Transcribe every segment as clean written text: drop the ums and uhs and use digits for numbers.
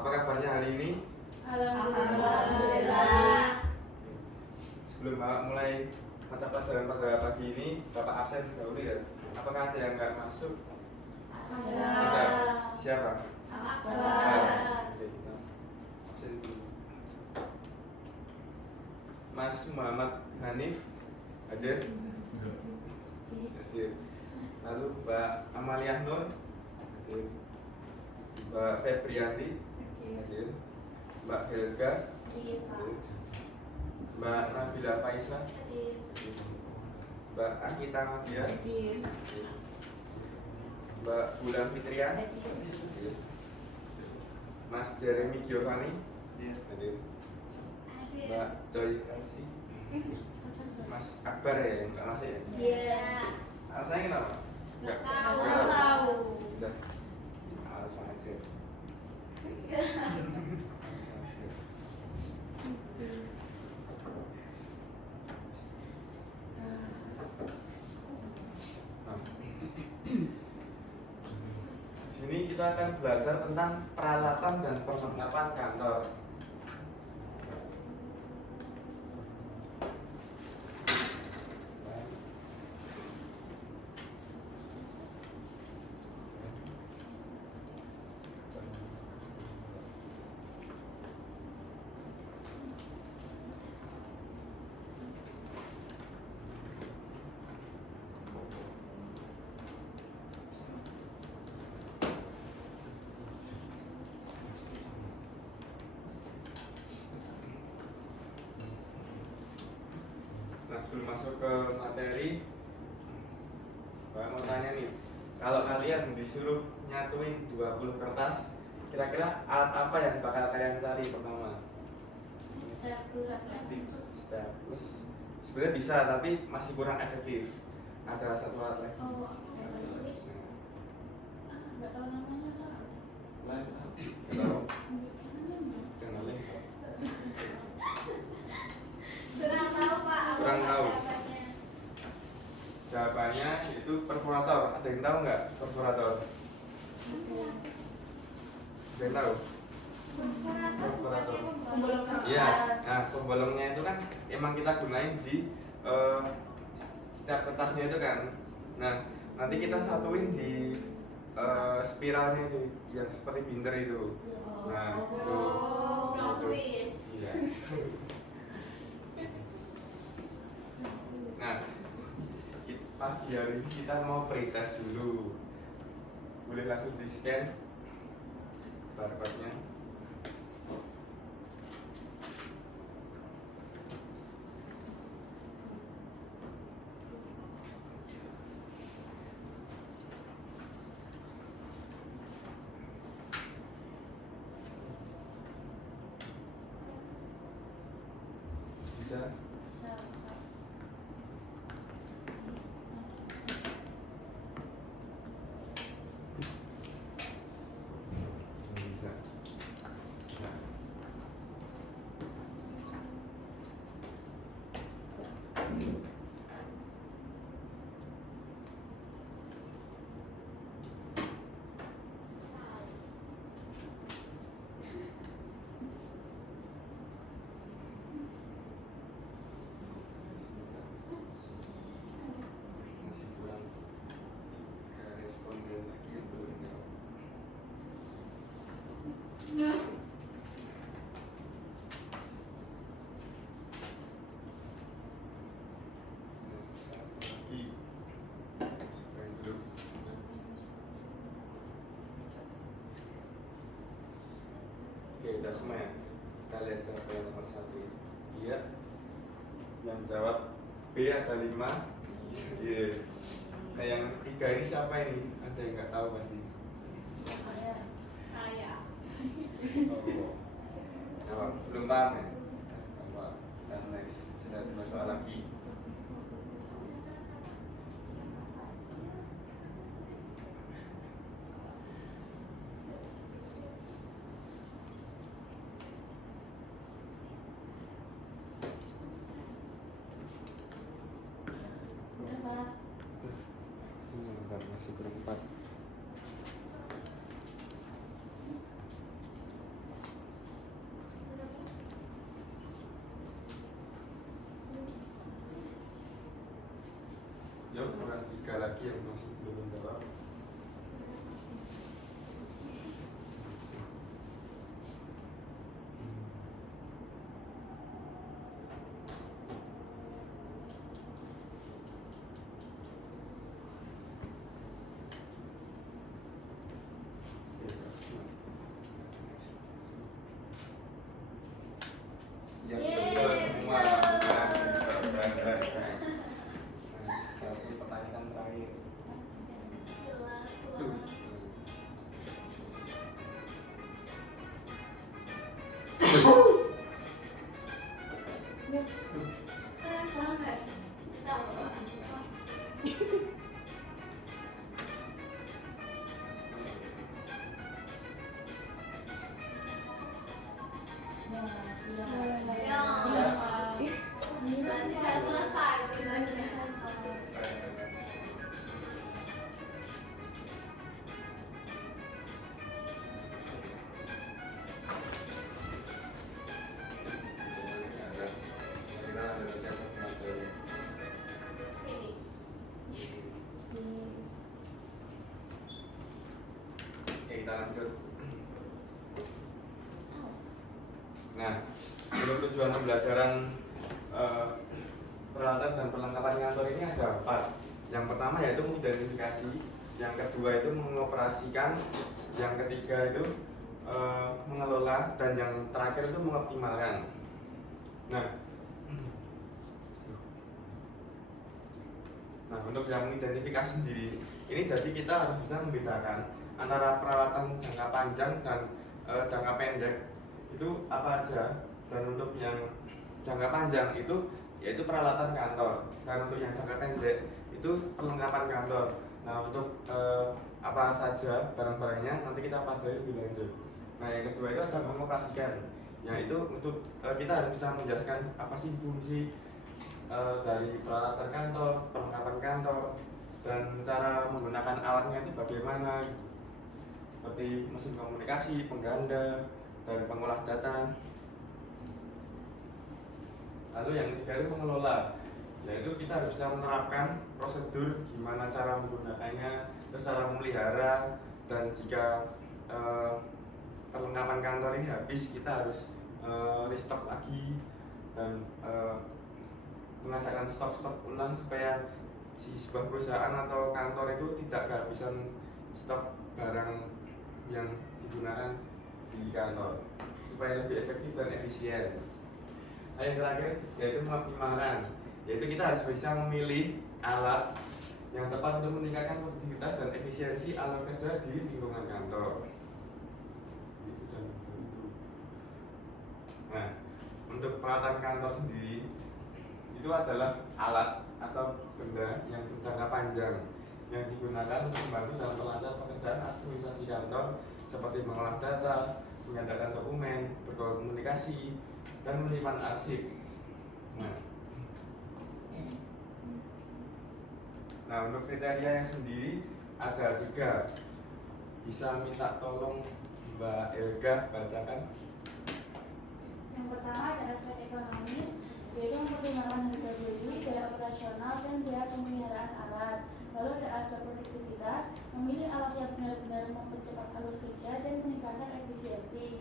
Apa kabarnya hari ini? Alhamdulillah. Sebelum Bapak mulai mata pelajaran pada pagi ini, Bapak absen dahulu ya. Apakah ada yang nggak masuk? Ada. Siapa? Ada. Oke, kita absen dulu. Mas Muhammad Hanif hadir? Hadir. Lalu Mbak Amalia Nur hadir. Mbak Febrianti hadir. Mbak Helga hadir. Mbak Nabila Faisa hadir. Mbak Akita Nadia hadir. Mbak Bulan Fitrian hadir. Mas Jeremy Giovanni hadir. Mbak Joy Elsi, Mas Akbar ya, nggak masuk ya? Iya. Alasannya kenapa? Nggak tahu. Udah, alasan aja. Di sini kita akan belajar tentang peralatan dan perlengkapan kantor. Nah, sebelum masuk ke materi, Pak mau tanya nih, kalau kalian disuruh nyatuin 20 kertas, kira-kira alat apa yang bakal kalian cari pertama? Staples. Sebenarnya bisa, tapi masih kurang efektif. Ada satu alat lagi. Nggak tahu namanya Pak. Tahu? Jangan lagi. Kurang tahu Pak. Kurang tahu. Jawabannya itu perforator. Ada yang tahu nggak perforator? Ada yang tahu? Perforator. Iya, nah pembolongnya itu kan emang kita gunain di setiap kertasnya itu kan. Nah, nanti kita satuin di spiralnya itu yang seperti binder itu. Nah, itu. Iya. Nah, pagi hari ini kita mau pretest dulu. Boleh langsung di scan barcode-nya. Bisa? Bisa. Nah. Masih kurang 3 responden lagi yang belum jawab. Satu lagi. Sekarang dulu. Oke, udah semua ya. Kita lihat jawaban nomor 1. Iya. Yang jawab B ada 5. Iya. Nah, yang 3 ini siapa ini? Ada yang nggak tahu pasti. Saya. Oh. Jawab. Belum paham ya? Coba. Dan next. Sudah 2 soal lagi. Udah Pak. Sebentar, masih kurang 4. kurang 3 lagi yang masih belum menjawab. Ya betul semua. Keren. Nah, satu pertanyaan terakhir. Tuh. Keren banget. Tahu apa? Ya. Berarti saya selesai tugasnya. Finish. Oke, kita lanjut. Nah, untuk tujuan pembelajaran peralatan dan perlengkapan kantor ini ada 4. Yang pertama yaitu mengidentifikasi, yang kedua itu mengoperasikan, yang ketiga itu mengelola, dan yang terakhir itu mengoptimalkan. Nah, untuk yang mengidentifikasi sendiri, ini jadi kita harus bisa membedakan antara peralatan jangka panjang dan jangka pendek itu apa aja. Dan untuk yang jangka panjang itu yaitu peralatan kantor, dan untuk yang jangka pendek itu perlengkapan kantor. Nah, untuk apa saja barang-barangnya nanti kita pelajari lebih lanjut. Nah, yang kedua itu adalah mengoperasikan, yaitu untuk kita harus bisa menjelaskan apa sih fungsi dari peralatan kantor, perlengkapan kantor, dan cara menggunakan alatnya itu bagaimana, seperti mesin komunikasi, pengganda, dan pengolah data. Lalu yang ketiga itu mengelola, yaitu kita harus bisa menerapkan prosedur gimana cara menggunakannya, terus cara memelihara, dan jika perlengkapan kantor ini habis kita harus restock lagi, dan mengadakan stok-stok ulang supaya si sebuah perusahaan atau kantor itu tidak kehabisan stok barang yang digunakan di kantor supaya lebih efektif dan efisien. Nah, yang terakhir yaitu mengoptimalkan, yaitu kita harus bisa memilih alat yang tepat untuk meningkatkan produktivitas dan efisiensi alat kerja di lingkungan kantor. Nah, untuk peralatan kantor sendiri itu adalah alat atau benda yang berjangka panjang yang digunakan untuk membantu dalam melancar pekerjaan administrasi kantor seperti mengolah data, mengadakan dokumen, berkomunikasi, dan menyimpan arsip. Nah, untuk kriteria yang sendiri ada 3. Bisa minta tolong Mbak Elga bacakan. Yang pertama ada aspek ekonomis, yaitu mempertimbangkan harga beli, biaya operasional, dan biaya pemeliharaan alat. Lalu ada aspek produktivitas, memilih alat yang benar-benar mempercepat alur kerja dan meningkatkan efisiensi.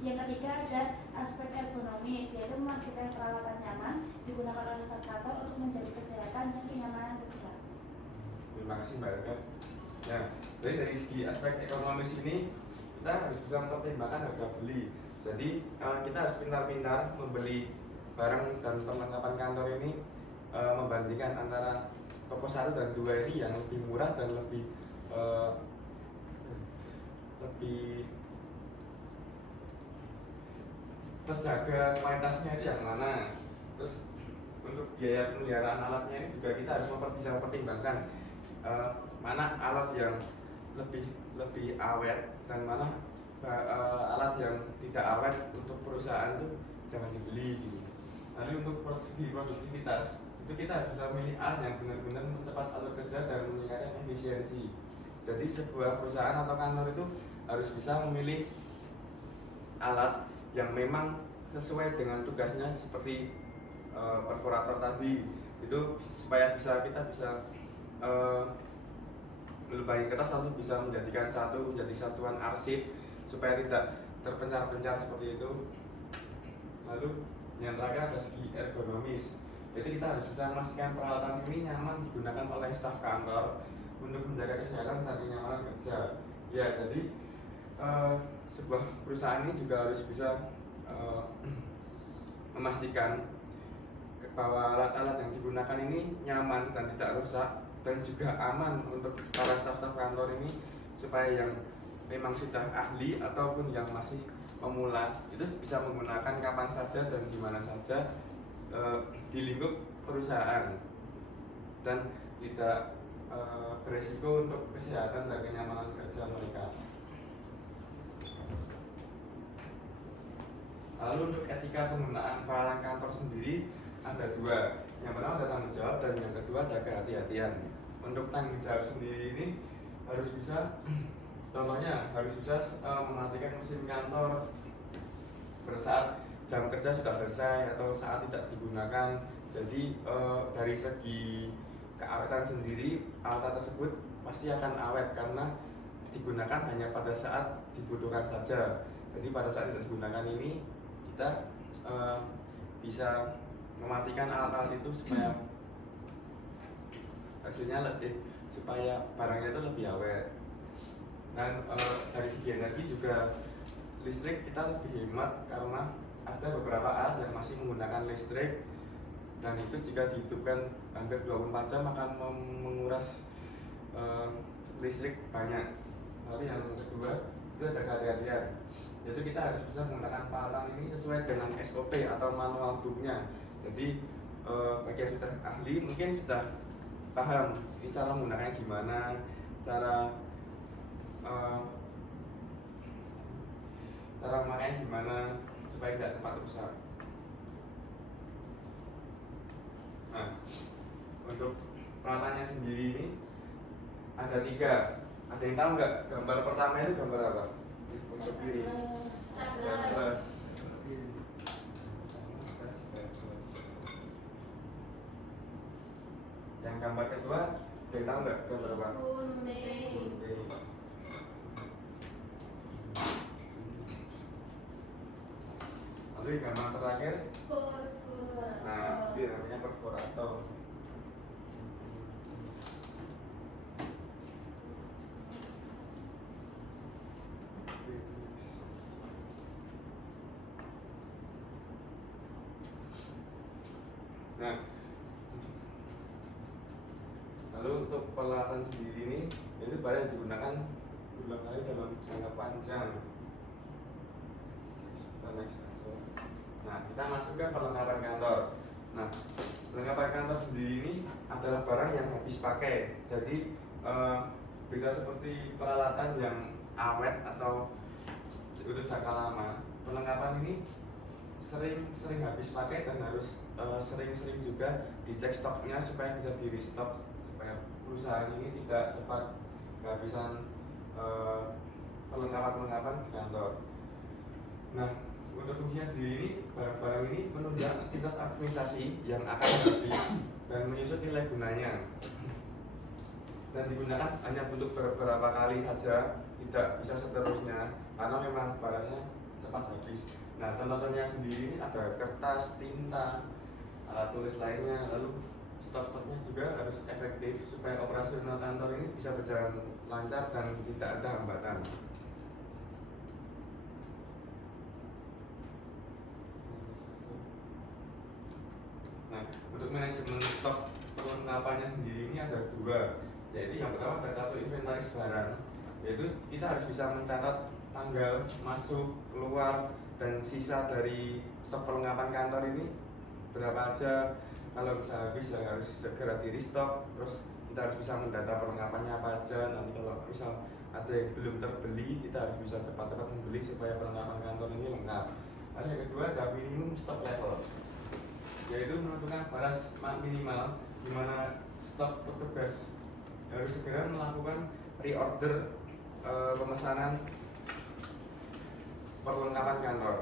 Yang ketiga ada aspek ergonomis, yaitu memastikan peralatan nyaman digunakan oleh staf kantor untuk menjaga kesehatan dan kenyamanan kerja. Terima kasih Mbak Elga. Nah, jadi dari segi aspek ekonomis ini kita harus bisa mempertimbangkan harga beli. Jadi kita harus pintar-pintar membeli barang dan perlengkapan kantor ini, membandingkan antara toko 1 dan 2 ini yang lebih murah dan lebih terjaga kualitasnya itu yang mana. Terus untuk biaya pemeliharaan alatnya ini juga kita harus bisa mempertimbangkan mana alat yang lebih awet dan mana alat yang tidak awet untuk perusahaan itu jangan dibeli gitu. Lalu untuk segi produktivitas itu kita harus bisa memilih alat yang benar-benar mempercepat alur kerja dan meningkatkan efisiensi. Jadi sebuah perusahaan atau kantor itu harus bisa memilih alat yang memang sesuai dengan tugasnya, seperti perforator tadi, Itu supaya kita bisa melubangi kertas lalu bisa menjadikan menjadi satuan arsip supaya tidak terpencar-pencar seperti itu. Lalu yang terakhir ada segi ergonomis, jadi kita harus bisa memastikan peralatan ini nyaman digunakan oleh staf kantor untuk menjaga kesehatan dan kenyamanan kerja. Ya, jadi sebuah perusahaan ini juga harus bisa memastikan bahwa alat-alat yang digunakan ini nyaman dan tidak rusak dan juga aman untuk para staf-staf kantor ini, supaya yang memang sudah ahli ataupun yang masih pemula itu bisa menggunakan kapan saja dan di mana saja di lingkup perusahaan dan tidak beresiko untuk kesehatan dan kenyamanan kerja mereka. Lalu untuk etika penggunaan peralatan kantor sendiri ada dua. Yang pertama ada tanggung jawab dan yang kedua ada kehati-hatian. Untuk tanggung jawab sendiri ini harus bisa, contohnya harus bisa mematikan mesin kantor saat jam kerja sudah selesai atau saat tidak digunakan. Jadi dari segi keawetan sendiri, alat tersebut pasti akan awet karena digunakan hanya pada saat dibutuhkan saja. Jadi pada saat tidak digunakan ini kita bisa mematikan alat-alat itu supaya hasilnya supaya barangnya itu lebih awet. Dan dari segi energi juga listrik kita lebih hemat karena ada beberapa alat yang masih menggunakan listrik, dan itu jika dihidupkan hampir 24 jam akan menguras listrik banyak. Lalu yang kedua itu ada kehati-hatian, yaitu kita harus bisa menggunakan peralatan ini sesuai dengan SOP atau manual booknya. Jadi bagi yang sudah ahli mungkin sudah paham ini cara menggunakannya gimana, cara memakainya gimana supaya tidak cepat rusak. Nah, untuk peralatannya sendiri ini ada 3. Ada yang tahu nggak gambar pertama itu gambar apa? Untuk kiri. Staples. Yang gambar kedua, ada yang tahu nggak gambar apa? Gunting. Lalu yang gambar terakhir, nah itu namanya perforator. Nah, lalu untuk peralatan sendiri ini itu banyak digunakan berulang kali dalam jangka panjang. Nah, kita masuk ke perlengkapan kantor. Nah, perlengkapan kantor sendiri ini adalah barang yang habis pakai. Jadi beda seperti peralatan yang awet atau untuk jangka lama. Perlengkapan ini sering habis pakai dan harus sering-sering juga dicek stoknya supaya bisa di restock, supaya perusahaan ini tidak cepat kehabisan perlengkapan di kantor. Nah, untuk fungsinya sendiri ini, barang-barang ini menunjang aktivitas administrasi yang akan habis dan menyusut nilai gunanya, dan digunakan hanya untuk beberapa kali saja, tidak bisa seterusnya karena memang barangnya cepat habis. Nah, contohnya sendiri ini ada kertas, tinta, alat tulis lainnya. Lalu stok-stoknya juga harus efektif supaya operasional kantor ini bisa berjalan lancar dan tidak ada hambatan. Nah, untuk manajemen stok perlengkapannya sendiri ini ada 2, yaitu yang pertama ada kartu inventaris barang, yaitu kita harus bisa mencatat tanggal masuk, keluar, dan sisa dari stok perlengkapan kantor ini berapa aja. Kalau bisa habis ya harus segera di restock. Terus kita harus bisa mendata perlengkapannya apa aja. Nanti kalau misal ada yang belum terbeli, kita harus bisa cepat-cepat membeli supaya perlengkapan kantor ini lengkap. Lalu yang kedua ada minimum stock level, yaitu menentukan batas minimal di mana stok petugas harus segera melakukan reorder pemesanan perlengkapan kantor.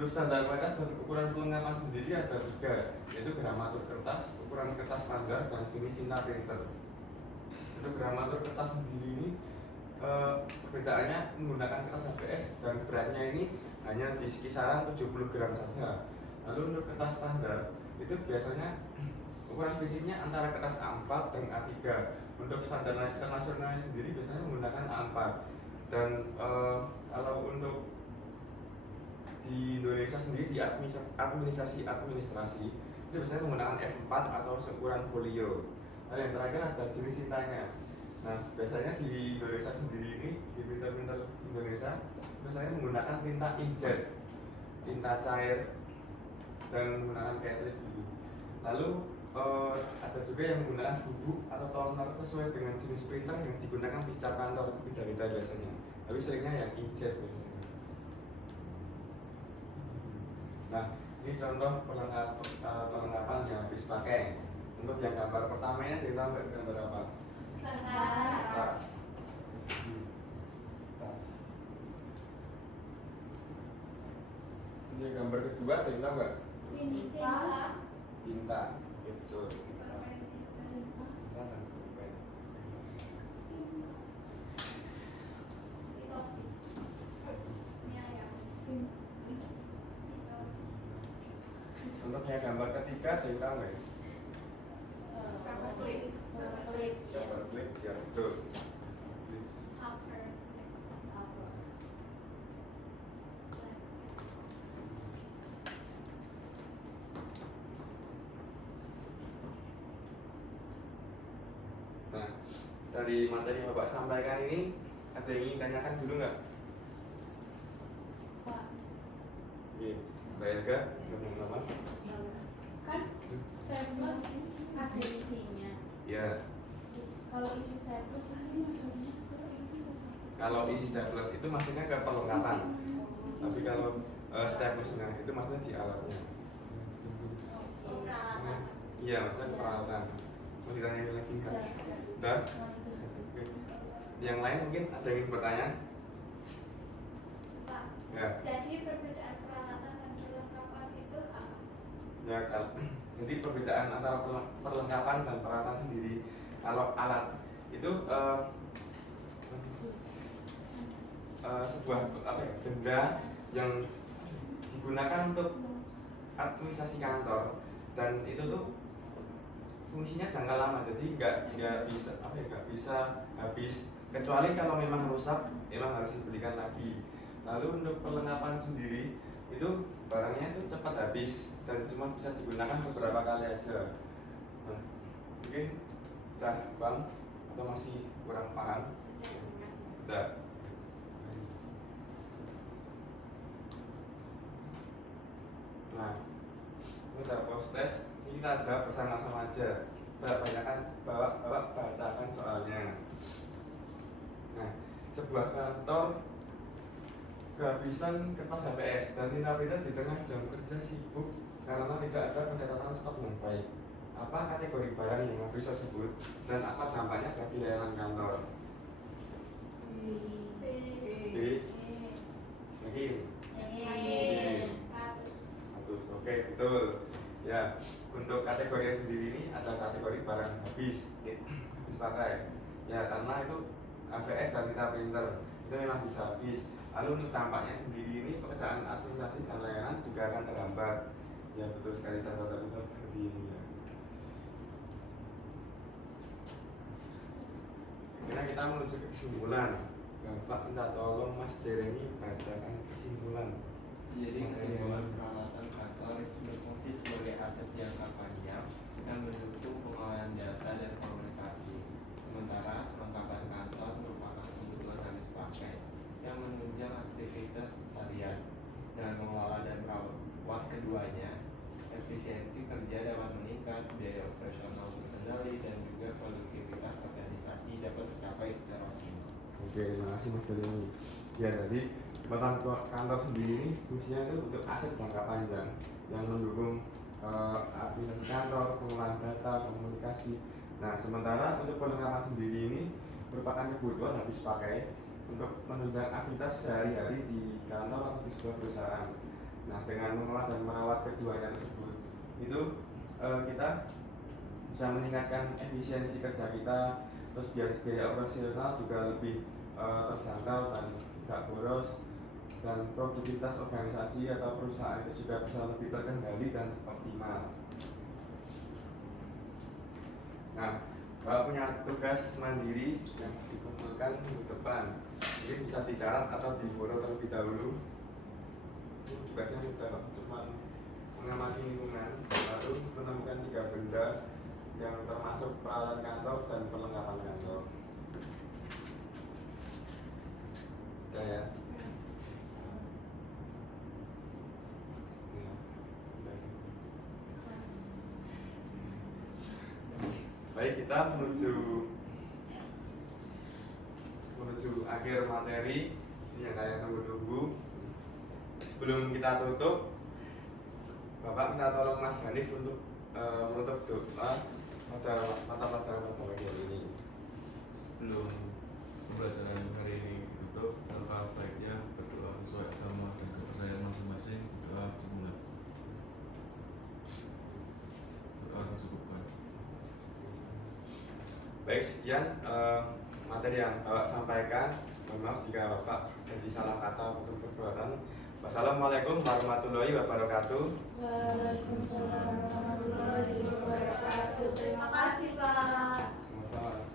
untuk standar kualitas dan ukuran perlengkapan sendiri ada 3, yaitu gramatur kertas, ukuran kertas standar, dan jenis tinta printer. Untuk gramatur kertas sendiri ini perbedaannya menggunakan kertas HVS dan beratnya ini hanya di kisaran 70 gram saja. Lalu untuk kertas standar itu biasanya ukuran fisiknya antara kertas A4 dan A3. Untuk standar internasional sendiri biasanya menggunakan A4. Dan kalau untuk di Indonesia sendiri di administrasi itu biasanya menggunakan F4 atau seukuran folio. Nah, yang terakhir ada jenis tintanya. Nah, biasanya di Indonesia sendiri ini di printer-printer Indonesia biasanya menggunakan tinta inkjet, tinta cair, dan menggunakan cartridge dulu. Lalu ada juga yang menggunakan bubuk atau toner sesuai dengan jenis printer yang digunakan di setiap kantor, itu beda-beda biasanya. Tapi seringnya yang inkjet biasanya. Nah, ini contoh perlengkapan yang habis pakai. Untuk yang gambar pertamanya kita gambar apa? Tas. Ini gambar kedua tinta enggak? Tinta. Betul. Untuk yang gambar ketiga tinta enggak? Paper clip, ya betul. Nah, dari materi yang Bapak sampaikan ini ada yang ingin tanyakan dulu nggak? Pak. Iya, Mbak Elga, teman-teman. Kan staples ada isinya. Ya. Kalau isi staples ini maksudnya ke ini. Kalau isi staples itu maksudnya ke perlengkapan. Tapi kalau staplesnya itu maksudnya di alatnya. Iya, maksudnya peralatan. Mau ditanya lagi nggak? Udah? Yang lain mungkin ada yang ingin bertanya? Pak, Ya. jadi perbedaan peralatan dan perlengkapan itu apa? Ya, jadi perbedaan antara perlengkapan dan peralatan sendiri. Kalau alat itu sebuah benda yang digunakan untuk administrasi kantor, dan itu tuh fungsinya jangka lama, jadi nggak bisa habis, kecuali kalau memang rusak memang harus dibelikan lagi. Lalu untuk perlengkapan sendiri itu barangnya itu cepat habis dan cuma bisa digunakan beberapa kali aja. Nah, mungkin udah Bang atau masih kurang paham? Udah. Nah, ini udah post test. Ini kita jawab bersama-sama aja. Bapak bacakan soalnya. Nah, sebuah kantor kehabisan kertas HVS dan tinta printer di tengah jam kerja sibuk karena tidak ada pencatatan stok yang baik. Apa kategori barang yang habis tersebut dan apa dampaknya bagi layanan kantor? B. Yakin? Oke, betul. Ya, untuk kategori sendiri ini ada kategori barang habis pakai. Ya, karena itu HVS dan tinta printer itu memang bisa habis. Lalu untuk dampaknya sendiri ini pekerjaan administrasi dan layanan juga akan terhambat. Ya, betul sekali, terhambat seperti ini ya. Akhirnya kita menuju ke kesimpulan. Bapak minta tolong Mas Jeremy bacakan kesimpulan. Jadi kesimpulan peralatan kantor berfungsi sebagai aset jangka panjang yang mendukung pengolahan data dan komunikasi. Sementara perlengkapan kantor merupakan kebutuhan habis pakai yang menunjang aktivitas harian. Dengan mengelola dan merawat keduanya, efisiensi kerja dapat meningkat, biaya operasional terkendali, dan juga produktivitas organisasi dapat tercapai secara optimal. Oke, terima kasih Mas Jeremy. Ya, tadi kantor sendiri ini fungsinya itu untuk aset jangka panjang yang mendukung administrasi kantor, pengolahan data, komunikasi. Nah, sementara untuk perlengkapan sendiri ini merupakan kebutuhan habis pakai untuk menunjang aktivitas sehari-hari di kantor atau di sebuah perusahaan. Nah, dengan mengelola dan merawat keduanya tersebut, itu kita bisa meningkatkan efisiensi kerja kita, terus biaya operasional juga lebih terjangkau dan tidak boros, dan produktivitas organisasi atau perusahaan itu juga bisa lebih terkendali dan optimal. Nah, punya tugas mandiri yang dikumpulkan minggu depan. Ini bisa dicatat atau difoto terlebih dahulu. Tugasnya mudah, cuma mengamati lingkungan, lalu menemukan 3 benda yang termasuk peralatan kantor dan perlengkapan kantor. Udah ya? Baik, kita menuju akhir materi. Ini yang kalian tunggu-tunggu. Sebelum kita tutup, Bapak minta tolong Mas Hanif untuk menutup doa mata pelajaran pada bagian ini. Sebelum pembelajaran hari ini ditutup, alangkah baiknya berdoa sesuai agama dan kepercayaan masing-masing. Doa dimulai. Doa dicukupkan. Baik, sekian materi yang Bapak sampaikan. Mohon maaf jika Bapak jadi salah kata untuk perbuatan. Wassalamualaikum warahmatullahi wabarakatuh. Waalaikumsalam warahmatullahi wabarakatuh. Terima kasih Pak. Sama-sama.